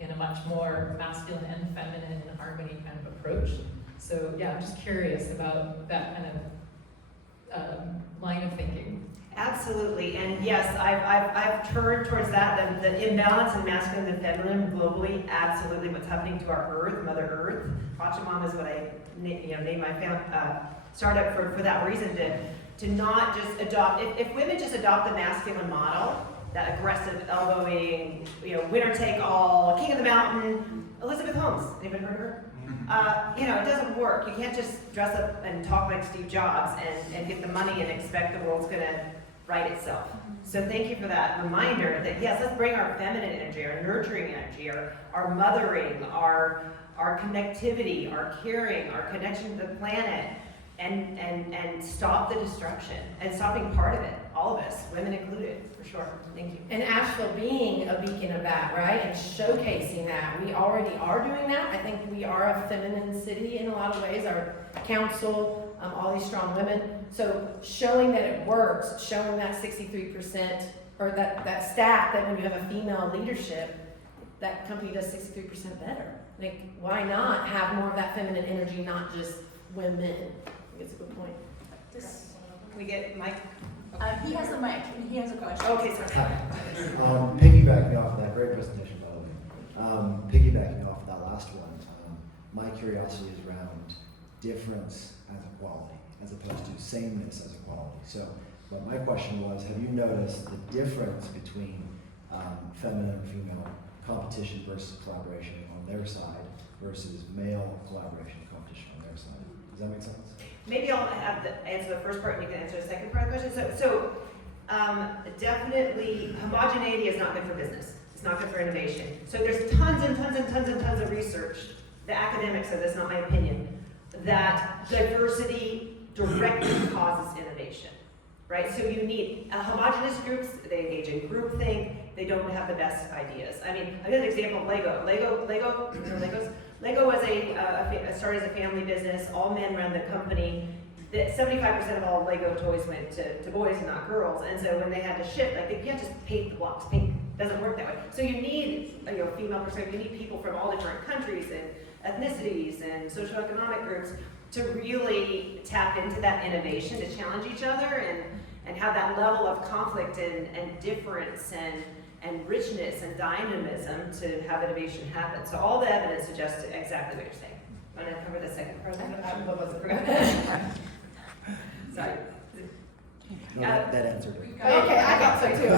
in a much more masculine and feminine harmony kind of approach. So yeah, I'm just curious about that kind of line of thinking. Absolutely, and yes, I've turned towards that, the imbalance in masculine and feminine globally, absolutely what's happening to our earth, Mother Earth. Pachamama is what I named my startup for that reason, to not just adopt, if women just adopt the masculine model, that aggressive elbowing, winner take all, king of the mountain, Elizabeth Holmes, anybody heard of her? It doesn't work. You can't just dress up and talk like Steve Jobs and get the money and expect the world's gonna right itself. So thank you for that reminder that yes, let's bring our feminine energy, our nurturing energy, our mothering, our connectivity, our caring, our connection to the planet, and stop the destruction and stop being part of it. All of us, women included, for sure. Thank you. And Asheville being a beacon of that, right? And showcasing that. We already are doing that. I think we are a feminine city in a lot of ways. Our council, all these strong women. So showing that it works, showing that 63%, or that stat that when you have a female leadership, that company does 63% better. Like, why not have more of that feminine energy, not just women? I think it's a good point. Can we get Mike? He has the mic, and he has a question. Okay, sorry. Piggybacking off of that, great presentation, by the way. Piggybacking off of that last one, my curiosity is around difference as equality, as opposed to sameness as equality. So, but my question was, have you noticed the difference between feminine and female competition versus collaboration on their side versus male collaboration and competition on their side? Does that make sense? Maybe I'll have to answer the first part and you can answer the second part of the question. So definitely homogeneity is not good for business. It's not good for innovation. So there's tons and tons and tons and tons of research, the academics of this, not my opinion, that diversity directly causes innovation, right? So you need homogeneous groups, they engage in groupthink, they don't have the best ideas. I mean, I'll give an example of Lego. Lego was started as a family business. All men run the company. 75% of all Lego toys went to boys and not girls. And so when they had to ship, they can't just paint the blocks pink. It doesn't work that way. So you need female perspective. You need people from all different countries and ethnicities and socioeconomic groups to really tap into that innovation, to challenge each other and have that level of conflict and difference and richness and dynamism to have innovation happen. So all the evidence suggests exactly what you're saying. I'm going to cover the second part of that. What was it? Sorry. No, that answered it. Okay, I thought so too.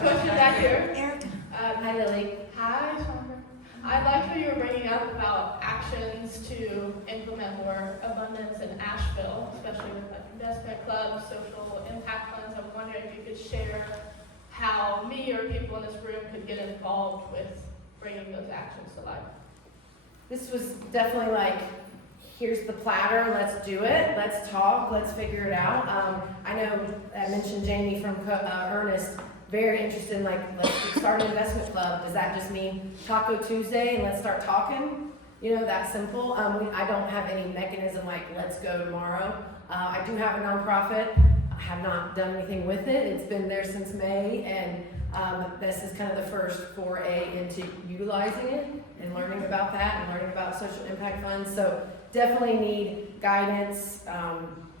Question back here. Hi, Lily. Hi, Shawndra. I liked what you were bringing up about actions to implement more abundance in Asheville, especially with investment clubs, social impact funds. I'm wondering if you could share how me or people in this room could get involved with bringing those actions to life. This was definitely here's the platter, let's do it, let's talk, let's figure it out. I know I mentioned Jamie from Ernest, very interested in let's start an investment club. Does that just mean Taco Tuesday and let's start talking? That simple. I don't have any mechanism let's go tomorrow. I do have a nonprofit. I have not done anything with it. It's been there since May, and this is kind of the first foray into utilizing it and learning about that and learning about social impact funds. So definitely need guidance,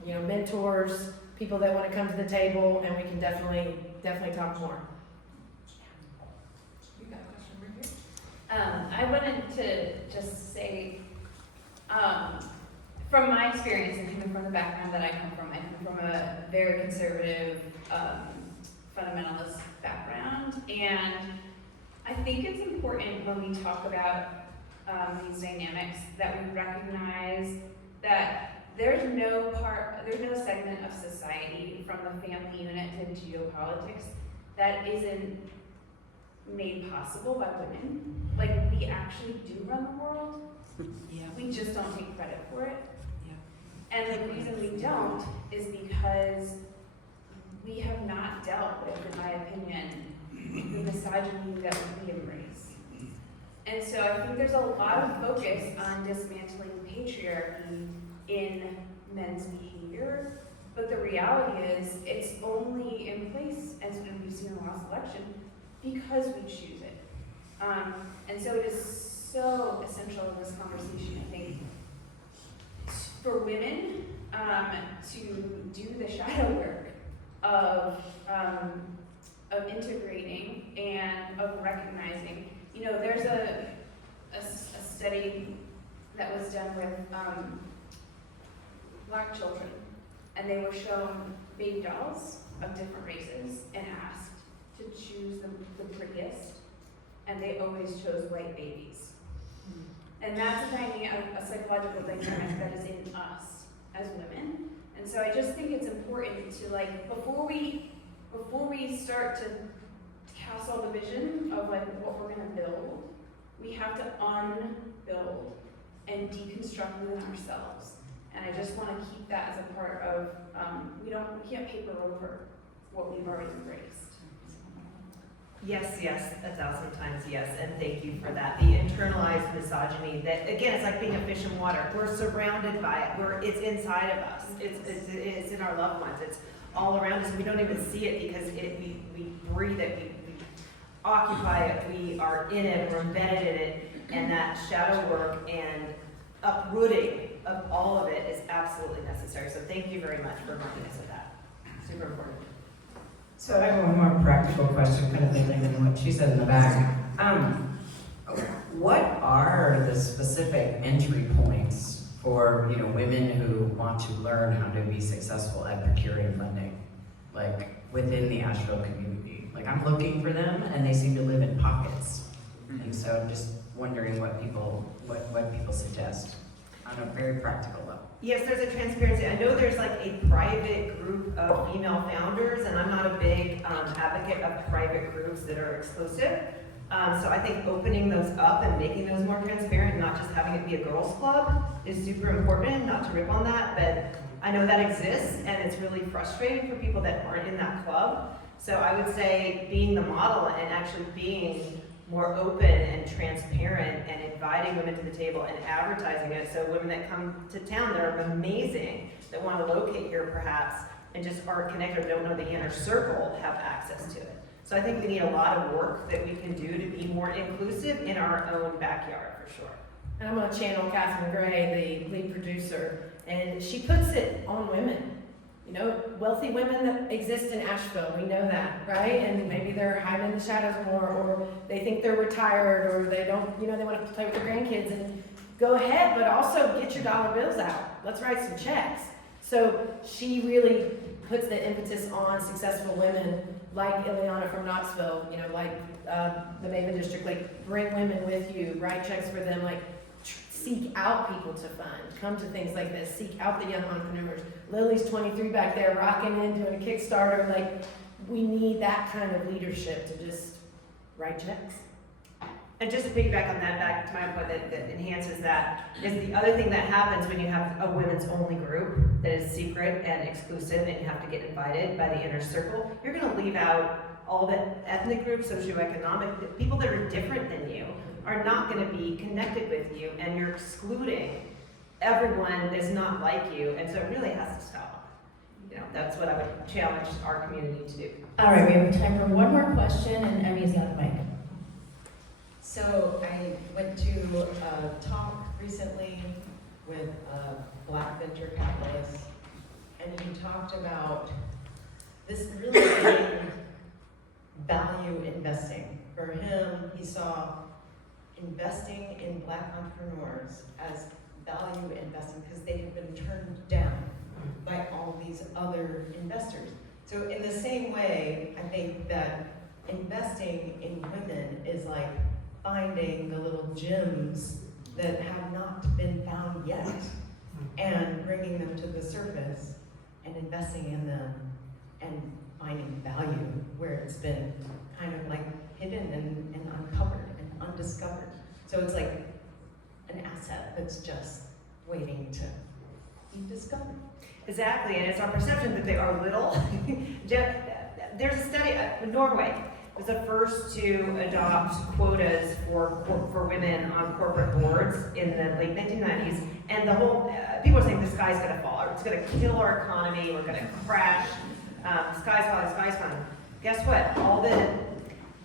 mentors, people that want to come to the table, and we can definitely talk more. You got a question over here? I wanted to just say, from my experience and coming from the background that I come from a very conservative, fundamentalist background, and I think it's important when we talk about these dynamics that we recognize that there's no segment of society from the family unit to geopolitics that isn't made possible by women. We actually do run the world. We just don't take credit for it. And the reason we don't is because we have not dealt with, in my opinion, the misogyny that we embrace. And so I think there's a lot of focus on dismantling patriarchy in men's behavior, but the reality is it's only in place, as we've seen in the last election, because we choose it. And so it is so essential in this conversation, I think, for women to do the shadow work of integrating and of recognizing. You know, there's a study that was done with Black children, and they were shown baby dolls of different races and asked to choose the prettiest, and they always chose white babies. And that's a psychological dynamic that is in us as women. And so I just think it's important to, like, before we start to cast all the vision of like what we're gonna build, we have to unbuild and deconstruct within ourselves. And I just want to keep that as a part of, we can't paper over what we've already embraced. Yes, 1,000 times yes, and thank you for that. The internalized misogyny that, again, it's like being a fish in water. We're surrounded by it. It's inside of us. It's in our loved ones. It's all around us. We don't even see it because we breathe it. We occupy it. We are in it. We're embedded in it. And that shadow work and uprooting of all of it is absolutely necessary. So thank you very much for reminding us of that. Super important. So I have one more practical question, kind of building on what she said in the back. What are the specific entry points for women who want to learn how to be successful at procuring funding, like within the Asheville community? Like I'm looking for them, and they seem to live in pockets, and so I'm just wondering what people suggest on a very practical level. Yes, there's a transparency. I know there's like a private group of female founders, and I'm not a big advocate of private groups that are exclusive. So I think opening those up and making those more transparent, not just having it be a girls' club, is super important. Not to rip on that, but I know that exists, and it's really frustrating for people that aren't in that club. So I would say being the model and actually being more open and transparent and inviting women to the table and advertising it. So women that come to town that are amazing, that want to locate here perhaps, and just aren't connected or don't know the inner circle, have access to it. So I think we need a lot of work that we can do to be more inclusive in our own backyard, for sure. And I'm gonna channel Catherine Gray, the lead producer, and she puts it on women. Wealthy women that exist in Asheville, we know that, right? And maybe they're hiding in the shadows more, or they think they're retired, or they don't, they want to play with their grandkids. And go ahead, but also get your dollar bills out. Let's write some checks. So she really puts the impetus on successful women like Ileana from Knoxville, like the Maven District, like bring women with you, write checks for them, like seek out people to fund. Come to things like this, seek out the young entrepreneurs. Lily's 23 back there rocking in, doing a Kickstarter. Like, we need that kind of leadership to just write checks. And just to piggyback on that, back to my point that enhances that, is the other thing that happens when you have a women's only group that is secret and exclusive and you have to get invited by the inner circle, you're gonna leave out all the ethnic groups, socioeconomic, people that are different than you are not gonna be connected with you, and you're excluding everyone that's not like you, and so it really has to stop. That's what I would challenge our community to do. All right, we have time for one more question, and Emmy's got the mic. So I went to a talk recently with a Black venture capitalist, and he talked about this really being value investing. For him, he saw investing in Black entrepreneurs as value investing because they have been turned down by all these other investors. So in the same way, I think that investing in women is like finding the little gems that have not been found yet and bringing them to the surface and investing in them and finding value where it's been kind of like hidden and uncovered and undiscovered. So it's like an asset that's just waiting to be discovered. Exactly, and it's our perception that they are little. There's a study, Norway was the first to adopt quotas for women on corporate boards in the late 1990s, and the whole, people are saying the sky's gonna fall, or it's gonna kill our economy, we're gonna crash, sky's falling. Guess what? All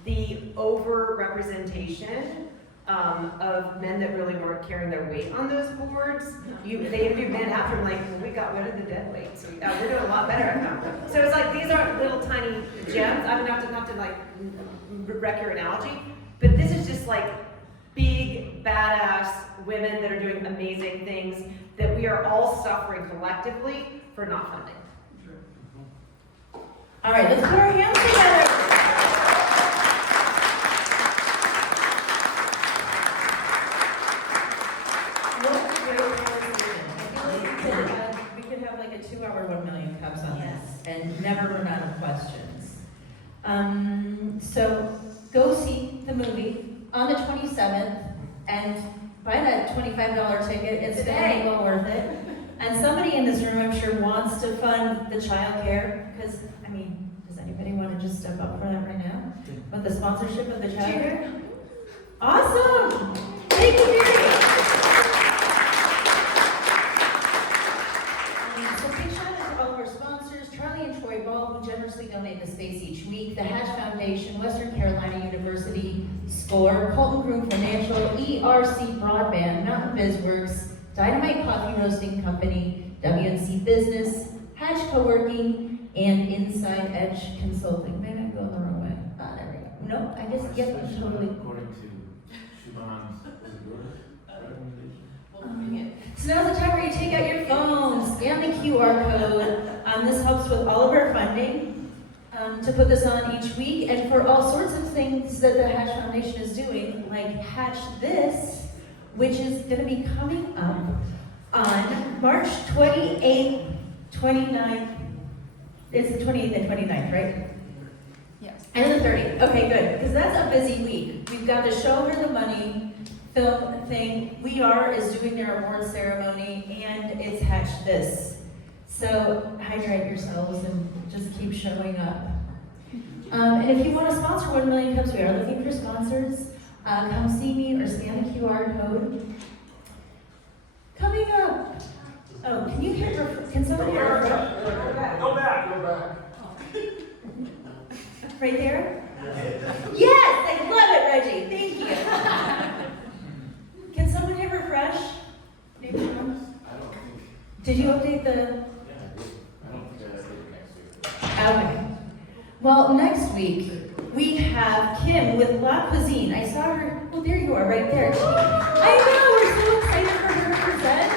the over-representation of men that really weren't carrying their weight on those boards. They interviewed men after, like, well, we got rid of the dead weight, so we're doing a lot better at them. So it's like, these aren't little tiny gems. I mean, not to like wreck your analogy, but this is just like big, badass women that are doing amazing things that we are all suffering collectively for not funding. All right, let's put our hands together. We could have like a 2-hour 1 million cups on this and never run out of questions. So go see the movie on the 27th and buy that $25 ticket. It's very well worth it. And somebody in this room, I'm sure, wants to fund the child care, because, I mean, does anybody want to just step up for that right now? With the sponsorship of the child care? Awesome! Thank you, Mary. So big shout out to all of our sponsors, Charlie and Troy Ball, who generously donate the space each week, the Hatch Foundation, Western Carolina University, SCORE, Colton Groom Financial, ERC Broadband, Mountain BizWorks, Dynamite Coffee Roasting Company, WNC Business, Hatch Co-working, and Inside Edge Consulting. Maybe I'm going the wrong way. There we go. No, I guess, yep, totally. According to Shubham's recommendation. So now's the time where you take out your phone, scan the QR code. This helps with all of our funding to put this on each week, and for all sorts of things that the Hatch Foundation is doing, like Hatch This, which is going to be coming up on March 28th, 29th. It's the 28th and 29th, right? Yes. And the 30th. Okay, good, because that's a busy week. We've got the Show Her the Money film thing. We Are is doing their award ceremony, and it's Hatch This. So hydrate yourselves and just keep showing up. And if you want to sponsor 1 million cups, we are looking for sponsors. Come see me or scan the QR code. Coming up. Oh, can you hear? Can somebody hear? Go back. Right there? Yes, I love it, Reggie. Thank you. Can someone hit refresh? Maybe one? I don't think. Did you update the? Yeah, I did. I don't think I did it next week. Okay. Well, next week we have Kim with La Cuisine. I saw her. Oh, there you are, right there. I know. We're so excited for her to present.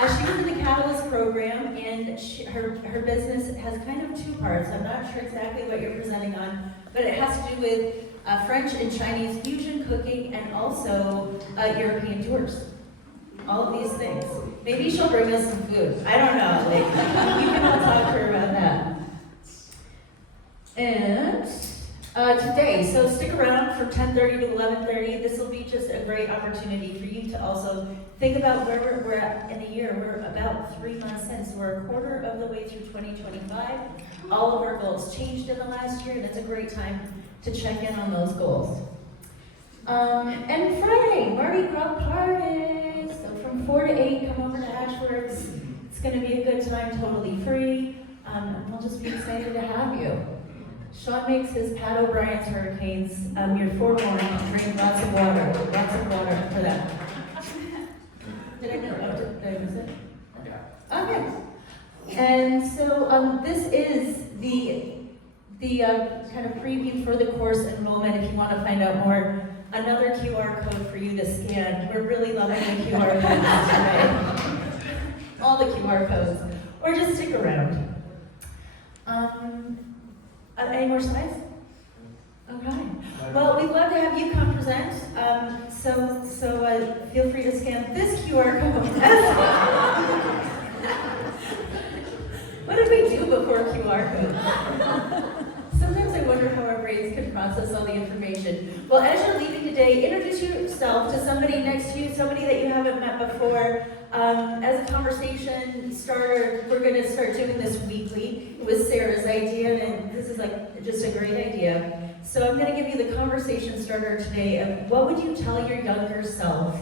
She was in the Catalyst program, and her business has kind of 2 parts. I'm not sure exactly what you're presenting on, but it has to do with French and Chinese fusion cooking, and also European tours. All of these things. Maybe she'll bring us some food. I don't know. Like, you can all talk to her about that. And today, so stick around from 10:30 to 11:30. This will be just a great opportunity for you to also think about where we're at in the year. We're about 3 months in, so we're a quarter of the way through 2025. All of our goals changed in the last year, and it's a great time to check in on those goals. And Friday, Mardi Gras party. So from 4 to 8, come over to Ashworks. It's going to be a good time, totally free. And we'll just be excited to have you. Sean makes his Pat O'Brien's Hurricanes. You're forewarned. Drink lots of water for that. Did I know? Did I miss it? Okay. And so this is the kind of preview for the course enrollment. If you want to find out more, another QR code for you to scan. We're really loving the QR codes today. All the QR codes. Or just stick around. Any more slides? Okay. Well, we'd love to have you come present. So feel free to scan this QR code. What did we do before QR codes? Sometimes I wonder how our brains can process all the information. Well, as you're leaving today, introduce yourself to somebody next to you, somebody that you haven't met before. As a conversation starter, we're going to start doing this weekly. It was Sarah's idea, and this is like just a great idea. So I'm going to give you the conversation starter today of what would you tell your younger self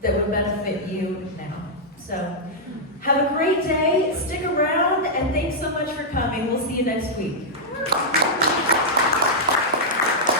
that would benefit you now. So have a great day, stick around, and thanks so much for coming. We'll see you next week.